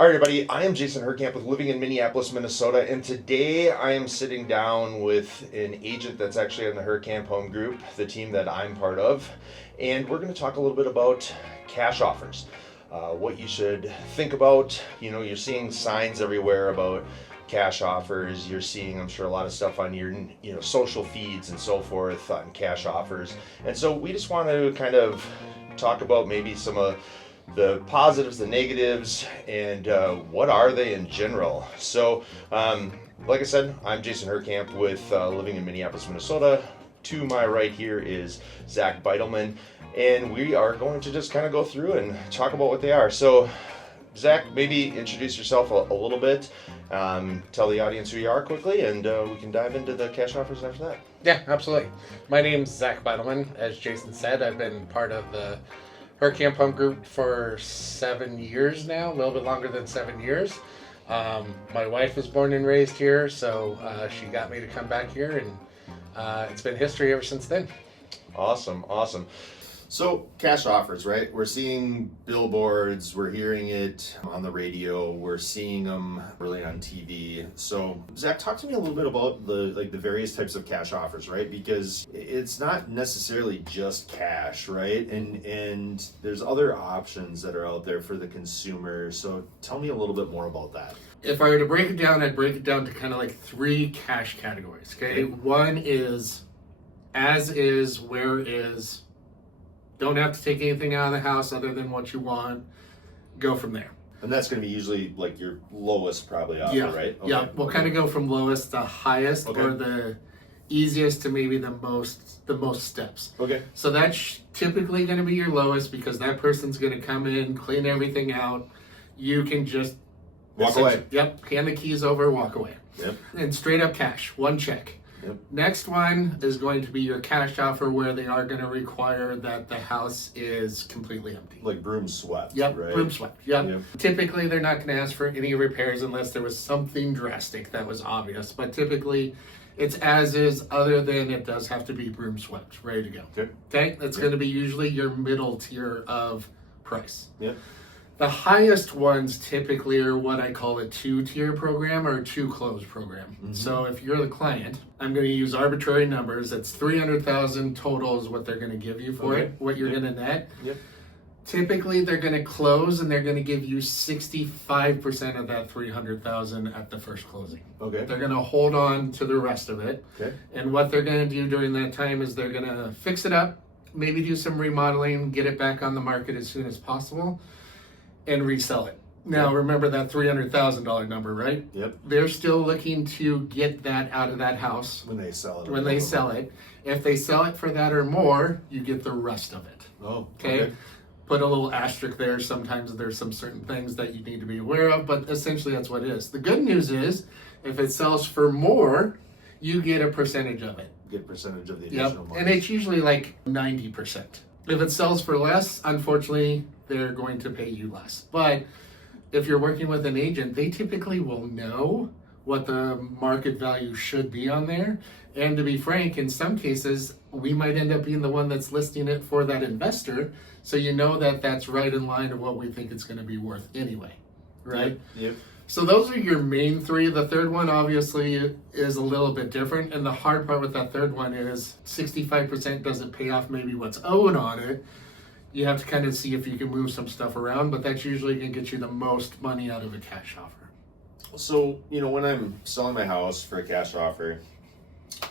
All right, everybody. I am Jason Huerkamp with Living in Minneapolis, Minnesota, and today I am sitting down with an agent that's actually on the Huerkamp Home Group, the team that I'm part of, and we're going to talk a little bit about cash offers, what you should think about. You know, you're seeing signs everywhere about cash offers. You're seeing, I'm sure, a lot of stuff on your, social feeds and so forth on cash offers, and so we just want to kind of talk about maybe some of the positives, the negatives, and what are they in general. So, like I said, I'm Jason Huerkamp with Living in Minneapolis, Minnesota. To my right here is Zach Beitelman, and we are going to just kind of go through and talk about what they are. So, Zach, maybe introduce yourself a little bit, tell the audience who you are quickly, and we can dive into the cash offers after that. Yeah, absolutely. My name's Zach Beitelman. As Jason said, I've been part of the Huerkamp Home Group for 7 years now, a little bit longer than 7 years. My wife was born and raised here, so she got me to come back here, and it's been history ever since then. Awesome. So cash offers, right? We're seeing billboards, we're hearing it on the radio, we're seeing them really on TV. So Zach, talk to me a little bit about the various types of cash offers, right? Because it's not necessarily just cash, right? And there's other options that are out there for the consumer. So tell me a little bit more about that. If I were to break it down, I'd break it down to kind of like 3 cash categories, okay? One is as is, where is. Don't have to take anything out of the house other than what you want. Go from there. And that's going to be usually like your lowest probably offer, right? Okay. Yeah, we'll kind of go from lowest to highest, or the easiest to maybe the most steps. Okay. So that's typically going to be your lowest because that person's going to come in, clean everything out. You can just walk away. Yep, hand the keys over, walk away. Yep. And straight up cash, one check. Yep. Next one is going to be your cash offer where they are going to require that the house is completely empty. Like broom-swept, Yep, right? broom-swept, yep. Typically, they're not going to ask for any repairs unless there was something drastic that was obvious. But typically, it's as is, other than it does have to be broom-swept, ready to go. Okay? That's going to be usually your middle tier of price. Yep. The highest ones typically are what I call a 2-tier program or a 2-close program. Mm-hmm. So if you're the client, I'm going to use arbitrary numbers. It's $300,000 total is what they're going to give you for it, what you're going to net. Yep. Typically, they're going to close and they're going to give you 65% of that $300,000 at the first closing. Okay. They're going to hold on to the rest of it. Okay. And what they're going to do during that time is they're going to fix it up, maybe do some remodeling, get it back on the market as soon as possible, and resell it. Now, remember that $300,000 number, right? Yep. They're still looking to get that out of that house when they sell it. When they sell it. If they sell it for that or more, you get the rest of it. Oh, okay. Put a little asterisk there. Sometimes there's some certain things that you need to be aware of, but essentially that's what it is. The good news is, if it sells for more, you get a percentage of it. Get a percentage of the additional money. And it's usually like 90%. If it sells for less, unfortunately, they're going to pay you less. But if you're working with an agent, they typically will know what the market value should be on there. And to be frank, in some cases, we might end up being the one that's listing it for that investor. So you know that that's right in line of what we think it's going to be worth anyway, right? Yep. So those are your main 3. The third one obviously is a little bit different. And the hard part with that third one is 65% doesn't pay off maybe what's owed on it. You have to kind of see if you can move some stuff around, but that's usually going to get you the most money out of a cash offer. So, when I'm selling my house for a cash offer,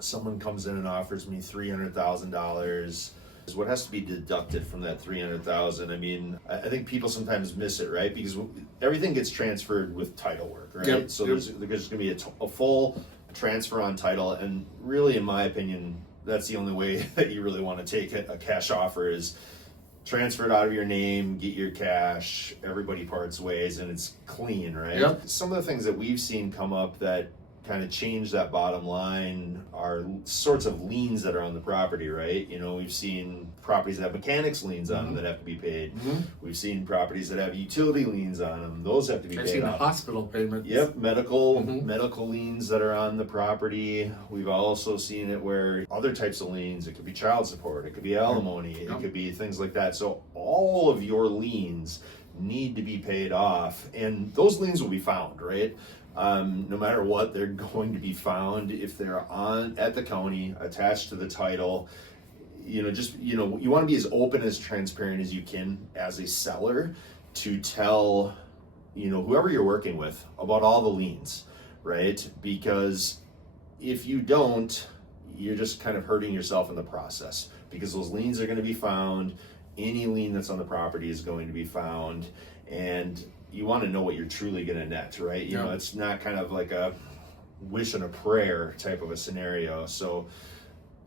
someone comes in and offers me $300,000. What has to be deducted from that $300,000? I mean, I think people sometimes miss it, right? Because everything gets transferred with title work, right? Yep. So there's going to be a full transfer on title, and really, in my opinion, that's the only way that you really want to take a cash offer is transfer it out of your name, get your cash, everybody parts ways, and it's clean, right? Yep. Some of the things that we've seen come up that kind of change that bottom line are sorts of liens that are on the property, right? We've seen properties that have mechanics liens on them that have to be paid. Mm-hmm. We've seen properties that have utility liens on them. Those have to be paid. I've seen hospital payments. Yep, medical liens that are on the property. We've also seen it where other types of liens, it could be child support, it could be alimony, it could be things like that. So all of your liens need to be paid off, and those liens will be found, right? No matter what, they're going to be found if they're at the county, attached to the title. You want to be as open, as transparent as you can as a seller to tell, whoever you're working with about all the liens, right? Because if you don't, you're just kind of hurting yourself in the process, because those liens are going to be found. Any lien that's on the property is going to be found, and you want to know what you're truly going to net, right? It's not kind of like a wish and a prayer type of a scenario. So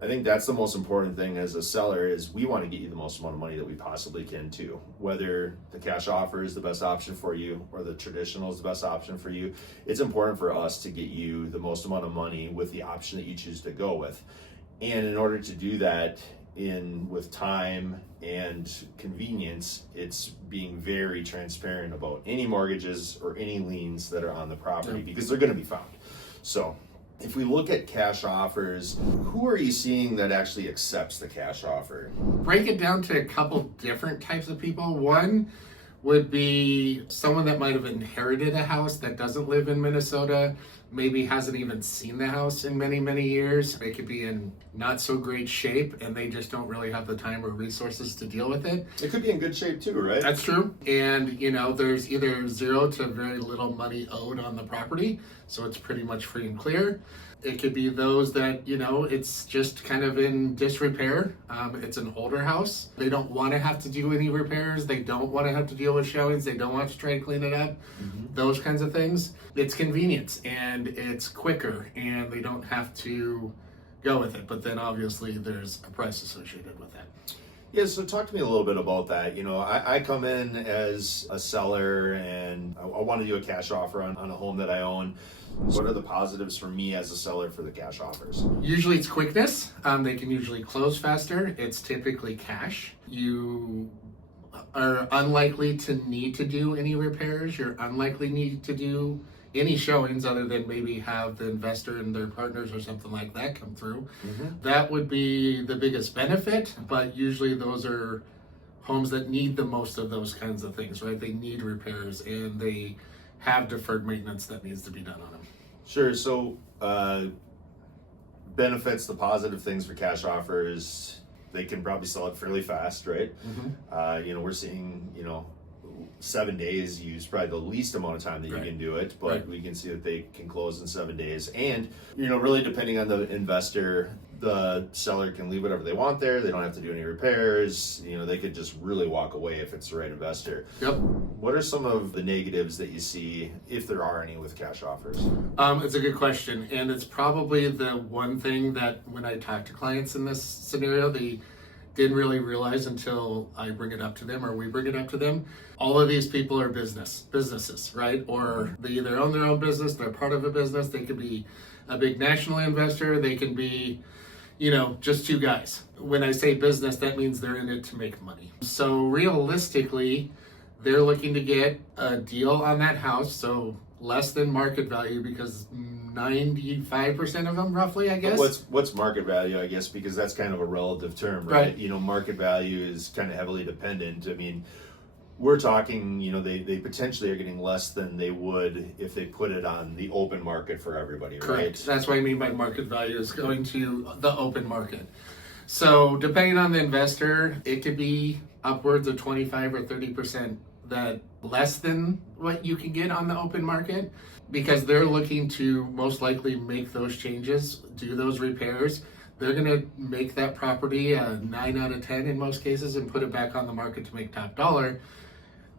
I think that's the most important thing as a seller, is we want to get you the most amount of money that we possibly can too. Whether the cash offer is the best option for you or the traditional is the best option for you, it's important for us to get you the most amount of money with the option that you choose to go with. And in order to do that with time and convenience, it's being very transparent about any mortgages or any liens that are on the property, because they're going to be found. So if we look at cash offers, who are you seeing that actually accepts the cash offer? Break it down to a couple different types of people. One would be someone that might have inherited a house that doesn't live in Minnesota, maybe hasn't even seen the house in many, many years. They could be in not so great shape and they just don't really have the time or resources to deal with it. It could be in good shape too, right? That's true. And, there's either zero to very little money owed on the property, so it's pretty much free and clear. It could be those that, it's just kind of in disrepair. It's an older house. They don't want to have to do any repairs. They don't want to have to deal with showings. They don't want to try to clean it up. Those kinds of things. It's convenience and it's quicker and they don't have to go with it. But then obviously there's a price associated with that. Yeah, so talk to me a little bit about that. I come in as a seller and I want to do a cash offer on a home that I own. What are the positives for me as a seller for the cash offers? Usually it's quickness. They can usually close faster. It's typically cash. You are unlikely to need to do any repairs. You're unlikely need to do any showings other than maybe have the investor and their partners or something like that come through. That would be the biggest benefit, but usually those are homes that need the most of those kinds of things, right? They need repairs and they have deferred maintenance that needs to be done on them. Sure. So benefits, the positive things for cash offers, they can probably sell it fairly fast, right? We're seeing, 7 days use probably the least amount of time that you can do it, but we can see that they can close in 7 days. And, really depending on the investor, the seller can leave whatever they want there. They don't have to do any repairs. They could just really walk away if it's the right investor. Yep. What are some of the negatives that you see, if there are any, with cash offers? It's a good question. And it's probably the one thing that when I talk to clients in this scenario, they didn't really realize until I bring it up to them or we bring it up to them. All of these people are businesses, right? Or they either own their own business, they're part of a business. They could be a big national investor. They can be, just two guys. When I say business, that means they're in it to make money. So realistically, they're looking to get a deal on that house. So less than market value, because 95% of them, roughly, I guess. What's market value, I guess, because that's kind of a relative term, right? Market value is kind of heavily dependent. I mean, we're talking, they potentially are getting less than they would if they put it on the open market for everybody, right? Correct. That's what I mean by market value is going to the open market. So depending on the investor, it could be upwards of 25 or 30% that less than what you can get on the open market, because they're looking to most likely make those changes, do those repairs. They're going to make that property a 9 out of 10 in most cases and put it back on the market to make top dollar.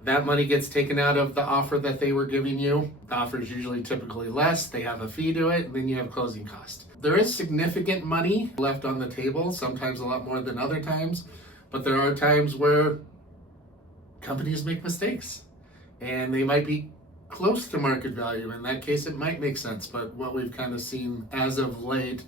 That money gets taken out of the offer that they were giving you. The offer is usually typically less. They have a fee to it, and then you have closing cost. There is significant money left on the table, sometimes a lot more than other times, but there are times where companies make mistakes and they might be close to market value. In that case, it might make sense, but what we've kind of seen as of late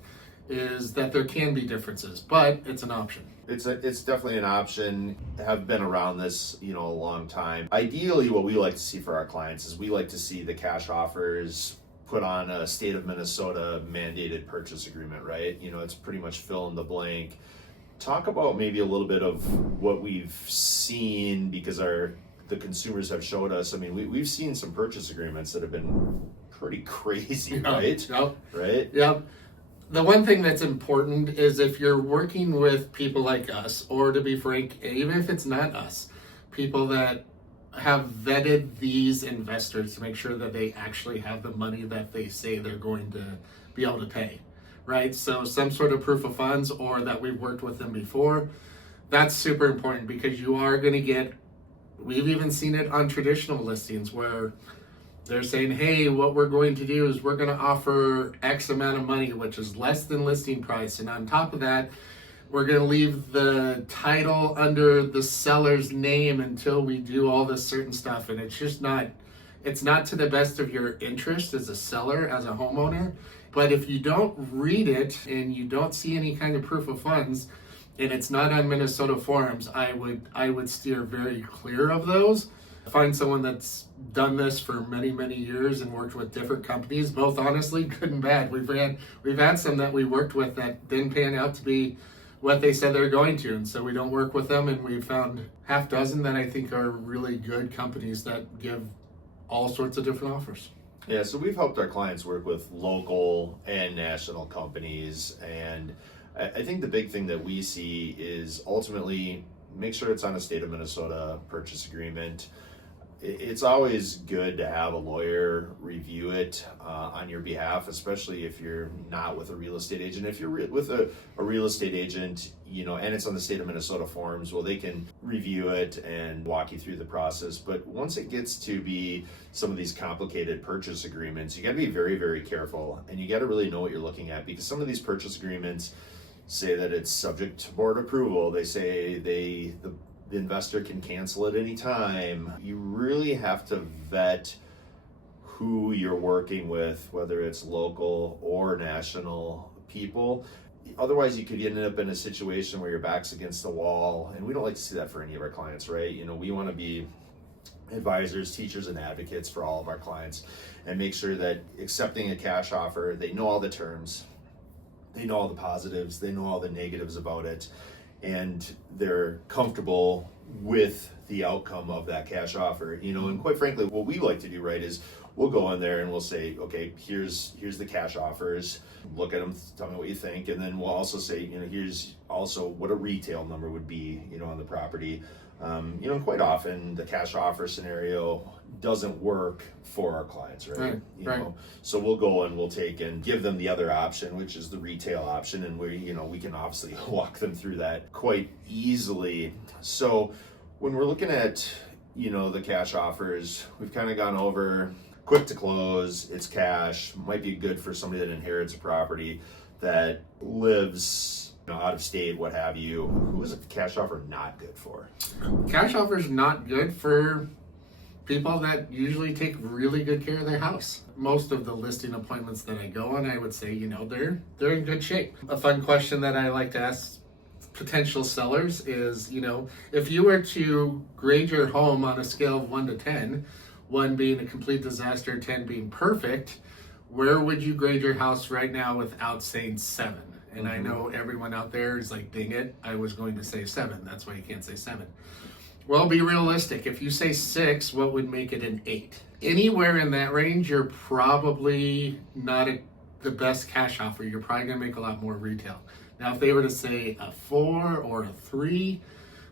is that there can be differences, but it's an option. It's definitely an option. Have been around this, a long time. Ideally, what we like to see for our clients is we like to see the cash offers put on a state of Minnesota mandated purchase agreement, right? It's pretty much fill in the blank. Talk about maybe a little bit of what we've seen, because the the consumers have showed us, I mean, we've seen some purchase agreements that have been pretty crazy, right? Yep. Right? Yep. The one thing that's important is if you're working with people like us, or to be frank, even if it's not us, people that have vetted these investors to make sure that they actually have the money that they say they're going to be able to pay, right? So some sort of proof of funds, or that we've worked with them before, that's super important, because you are going to get, we've even seen it on traditional listings where they're saying, hey, what we're going to do is we're going to offer X amount of money, which is less than listing price. And on top of that, we're going to leave the title under the seller's name until we do all this certain stuff. And it's just not, it's not to the best of your interest as a seller, as a homeowner. But if you don't read it and you don't see any kind of proof of funds, and it's not on Minnesota forums, I would steer very clear of those. Find someone that's done this for many, many years and worked with different companies, both honestly, good and bad. We've had some that we worked with that didn't pan out to be what they said they're going to, and so we don't work with them. And we've found half dozen that I think are really good companies that give all sorts of different offers. Yeah, so we've helped our clients work with local and national companies, and I think the big thing that we see is ultimately make sure it's on a state of Minnesota purchase agreement. It's always good to have a lawyer review it on your behalf, especially if you're not with a real estate agent. If you're with a real estate agent, you know, and it's on the state of Minnesota forms, well, they can review it and walk you through the process. But once it gets to be some of these complicated purchase agreements, you got to be very, very careful, and you got to really know what you're looking at, because some of these purchase agreements say that it's subject to board approval. They say the investor can cancel at any time. You really have to vet who you're working with, whether it's local or national people. Otherwise, you could end up in a situation where your back's against the wall, and we don't like to see that for any of our clients, right? You know, we want to be advisors, teachers, and advocates for all of our clients, and make sure that accepting a cash offer, they know all the terms, they know all the positives, they know all the negatives about it, and they're comfortable with the outcome of that cash offer. You know, and quite frankly, what we like to do, right, is we'll go in there and we'll say, okay, here's the cash offers, look at them, tell me what you think, and then we'll also say, you know, here's also what a retail number would be, you know, on the property. You know, quite often the cash offer scenario doesn't work for our clients, right? You know, so we'll go and we'll take and give them the other option, which is the retail option, and we can obviously walk them through that quite easily. So when we're looking at, you know, the cash offers, we've kind of gone over quick to close, it's cash, might be good for somebody that inherits a property, that lives, you know, out of state, what have you. Who is a cash offer not good for? Cash offer is not good for people that usually take really good care of their house. Most of the listing appointments that I go on, I would say, you know, they're in good shape. A fun question that I like to ask potential sellers is, you know, if you were to grade your home on a scale of 1 to 10, 1 being a complete disaster, 10 being perfect, where would you grade your house right now without saying 7? And I know everyone out there is like, dang it, I was going to say 7. That's why you can't say 7. Well, be realistic. If you say 6, what would make it an 8? Anywhere in that range, you're probably not the best cash offer. You're probably going to make a lot more retail. Now, if they were to say a 4 or a 3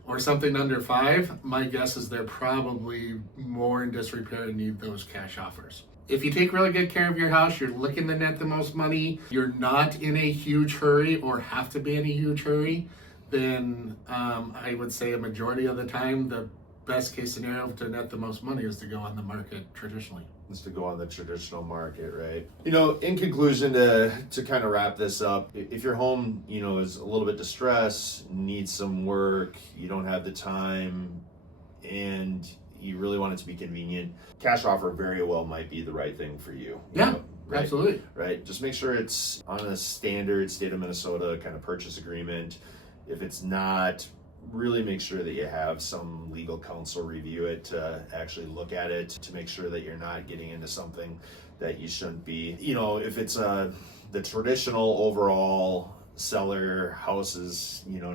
or something under 5, my guess is they're probably more in disrepair and need those cash offers. If you take really good care of your house, you're looking to net the most money, you're not in a huge hurry or have to be in a huge hurry, then I would say a majority of the time, the best case scenario to net the most money is to go on the market traditionally. Is to go on the traditional market, right? You know, in conclusion, to kind of wrap this up, if your home, you know, is a little bit distressed, needs some work, you don't have the time, and you really want it to be convenient, cash offer very well might be the right thing for you. Yeah, know, right? Absolutely. Right. Just make sure it's on a standard state of Minnesota kind of purchase agreement. If it's not, really make sure that you have some legal counsel review it to actually look at it to make sure that you're not getting into something that you shouldn't be. You know, if it's the traditional overall seller houses, you know,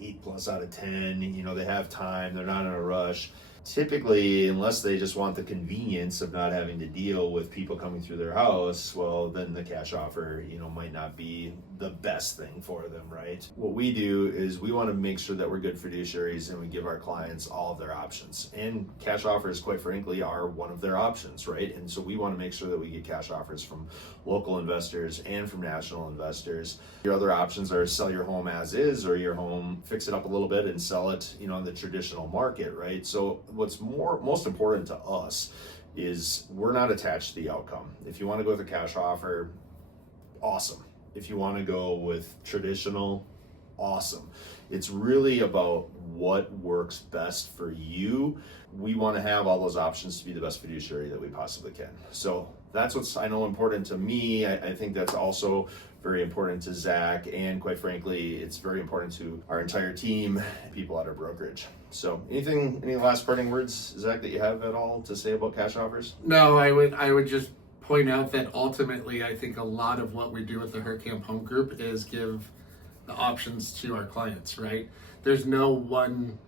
8+ out of 10, you know, they have time, they're not in a rush. typically, unless they just want the convenience of not having to deal with people coming through their house, well, then the cash offer, might not be the best thing for them, right? What we do is we want to make sure that we're good fiduciaries and we give our clients all of their options. And cash offers, quite frankly, are one of their options, right? And so we want to make sure that we get cash offers from local investors and from national investors. Your other options are sell your home as is, or your home, fix it up a little bit and sell it, on the traditional market, right? So what's most important to us is we're not attached to the outcome. If you want to go with a cash offer, awesome. If you want to go with traditional, awesome. It's really about what works best for you. We want to have all those options to be the best fiduciary that we possibly can. So that's what's, I know, important to me. I think that's also very important to Zach, and quite frankly, it's very important to our entire team, people at our brokerage. So any last parting words, Zach, that you have at all to say about cash offers? No, I would just point out that ultimately I think a lot of what we do with the Huerkamp Home Group is give the options to our clients, right? There's no one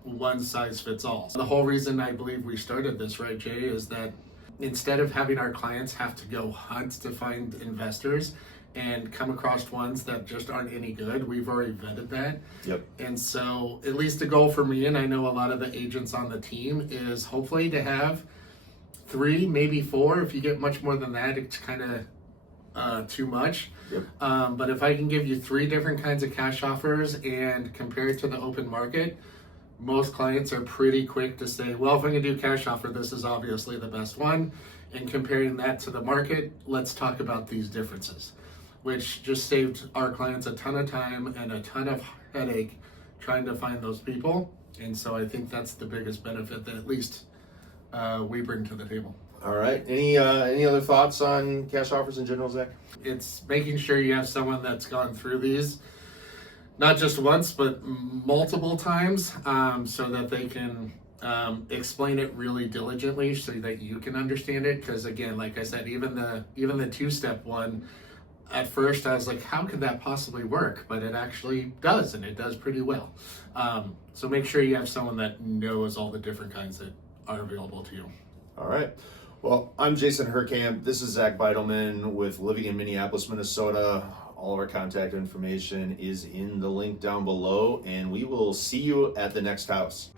size fits all. The whole reason I believe we started this, right, Jay, is that instead of having our clients have to go hunt to find investors and come across ones that just aren't any good, we've already vetted that. Yep. And so at least the goal for me, and I know a lot of the agents on the team, is hopefully to have 3, maybe 4. If you get much more than that, it's kind of too much. Yep. But if I can give you 3 different kinds of cash offers and compare it to the open market, most clients are pretty quick to say, well, if I'm going to do cash offer, this is obviously the best one. And comparing that to the market, let's talk about these differences, which just saved our clients a ton of time and a ton of headache trying to find those people. And so I think that's the biggest benefit that at least we bring to the table. All right. Any other thoughts on cash offers in general, Zach? It's making sure you have someone that's gone through these, not just once, but multiple times, so that they can explain it really diligently so that you can understand it. Because again, like I said, even the 2-step one, at first I was like, how could that possibly work? But it actually does, and it does pretty well. So make sure you have someone that knows all the different kinds that are available to you. All right. Well, I'm Jason Huerkamp. This is Zach Beidelman with Living in Minneapolis, Minnesota. All of our contact information is in the link down below, and we will see you at the next house.